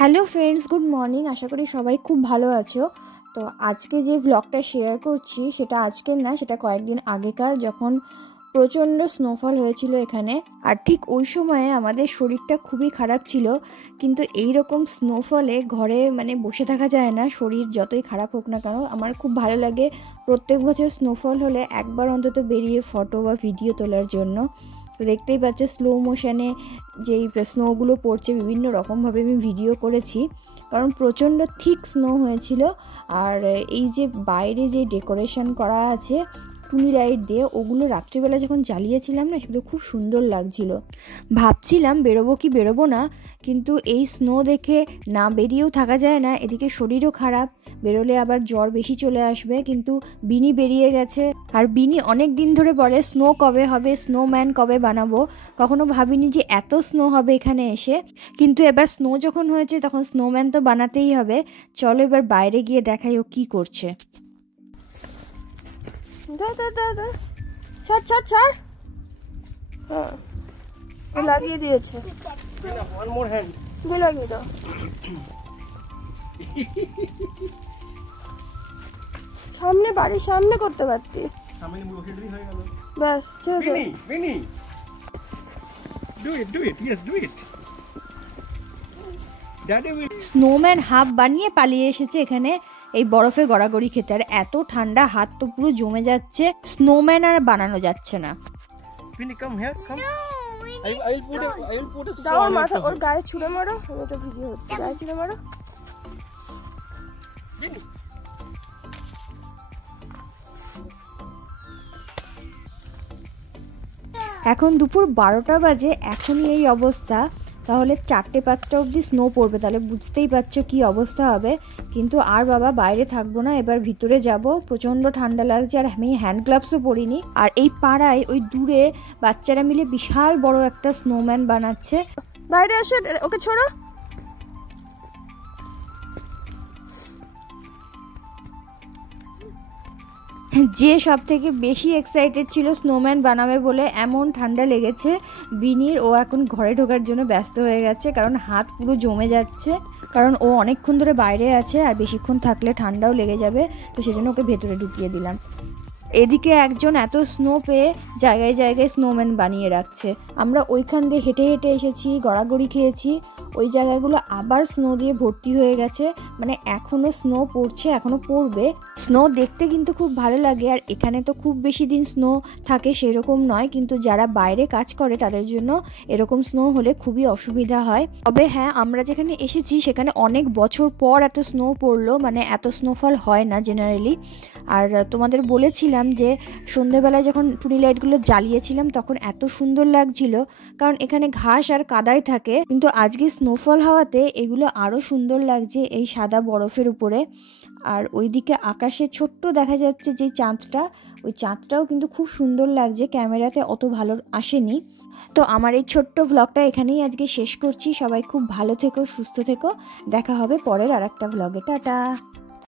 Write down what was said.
Hello friends, good morning. আশা করি সবাই খুব ভালো আছো। তো আজকে যে ব্লগটা শেয়ার করছি সেটা আজকের না, সেটা কয়েকদিন আগেকার, যখন প্রচণ্ড স্নোফল হয়েছিল এখানে। আর ঠিক ওই সময়ে আমাদের শরীরটা খুবই খারাপ ছিল, কিন্তু এই রকম স্নোফলে ঘরে বসে থাকা যায় না, শরীর যতই খারাপ হোক না কেন। আমার খুব ভালো লাগে প্রত্যেক বছর স্নোফল হলে একবার অন্তত বেরিয়ে ফটো বা ভিডিও তোলার জন্য। তো দেখতেই পাচ্ছ স্লো মোশনে যেই স্নোগুলো পড়ছে, বিভিন্ন রকমভাবে আমি ভিডিও করেছি, কারণ প্রচণ্ড থিক স্নো হয়েছিল। আর এই যে বাইরে যে ডেকোরেশন করা আছে টুনি লাইট দিয়ে, ওগুলো রাত্রিবেলা যখন জ্বালিয়েছিলাম না, সেগুলো খুব সুন্দর লাগছিল। ভাবছিলাম বেরোবো কি বেরোবো না, কিন্তু এই স্নো দেখে না বেরিয়েও থাকা যায় না, এদিকে শরীরও খারাপ, বেরোলে আবার জ্বর বেশি চলে আসবে। কিন্তু বিনি বেরিয়ে গেছে, আর বিনি অনেক দিন ধরে বলে স্নো কবে হবে, স্নোম্যান কবে বানাবো। কখনো ভাবিনি যে এত স্নো হবে এখানে এসে, কিন্তু এবার স্নো যখন হয়েছে তখন স্নোম্যান তো বানাতেই হবে। চলো এবার বাইরে গিয়ে দেখাই ও কি করছে। লাগিয়ে দিয়েছে, লাগিয়ে দাও। সামনে, বাড়ির সামনে করতে পারতি, ব্যাস। স্নোম্যান হাফ বানিয়ে পালিয়ে এসেছে এখানে এই বরফে গড়াগড়ি খেতে। আর এত ঠান্ডা, হাত তো পুরো জমে যাচ্ছে, স্নোম্যান আর বানানো যাচ্ছে না। মাথা ওর গায়ে ছুঁড়ে মারো, তো ভিডিও হচ্ছে, গায়ে ছুঁড়ে মারো। এখন দুপুর 12টা বাজে, এখনই এই অবস্থা, তাহলে 4টে-5টা অবধি স্নো পড়বে, তাহলে বুঝতেই পারছো কি অবস্থা হবে। কিন্তু আর বাবা বাইরে থাকবো না, এবার ভিতরে যাব, প্রচণ্ড ঠান্ডা লাগছে। আর আমি হ্যান্ড গ্লাভসও পরিনি। আর এই পাড়ায় ওই দূরে বাচ্চারা মিলে বিশাল বড় একটা স্নোম্যান বানাচ্ছে। বাইরে আসে, ওকে ছোড়ো। যে সব থেকে বেশি এক্সাইটেড ছিল স্নোম্যান বানাবে বলে, এমন ঠান্ডা লেগেছে বিনির, ও এখন ঘরে ঢোকার জন্য ব্যস্ত হয়ে গেছে, কারণ হাত পুরো জমে যাচ্ছে, কারণ ও অনেকক্ষণ ধরে বাইরে আছে আর বেশিক্ষণ থাকলে ঠান্ডাও লেগে যাবে। তো সেজন্য ওকে ভেতরে ঢুকিয়ে দিলাম। এদিকে একজন এত স্নো পেয়ে জায়গায় জায়গায় স্নোম্যান বানিয়ে রাখছে। আমরা ওইখান দিয়ে হেঁটে হেঁটে এসেছি, গড়াগড়ি খেয়েছি, ওই জায়গাগুলো আবার স্নো দিয়ে ভর্তি হয়ে গেছে, এখনও স্নো পড়ছে, এখনও পড়বে। স্নো দেখতে কিন্তু খুব ভালো লাগে, আর এখানে তো খুব বেশি দিন স্নো থাকে সেরকম নয়, কিন্তু যারা বাইরে কাজ করে তাদের জন্য এরকম স্নো হলে খুবই অসুবিধা হয়। তবে হ্যাঁ, আমরা যেখানে এসেছি সেখানে অনেক বছর পর এত স্নো পড়লো, এত স্নোফল হয় না জেনারেলি। আর তোমাদের বলেছিলাম যে সন্ধেবেলায় যখন টুনি লাইটগুলো জ্বালিয়েছিলাম তখন এত সুন্দর লাগছিল, কারণ এখানে ঘাস আর কাদাই থাকে, কিন্তু আজকে স্নোফল হওয়াতে এগুলো আরও সুন্দর লাগছে এই সাদা বরফের উপরে। আর ওইদিকে আকাশে ছোট্ট দেখা যাচ্ছে যে চাঁদটা, ওই চাঁদটাও কিন্তু খুব সুন্দর লাগছে, ক্যামেরাতে অত ভালো আসেনি। তো আমার এই ছোট্ট ভ্লগটা এখানেই আজকে শেষ করছি। সবাই খুব ভালো থেকো, সুস্থ থেকো, দেখা হবে পরের আরেকটা ভ্লগে। টাটা।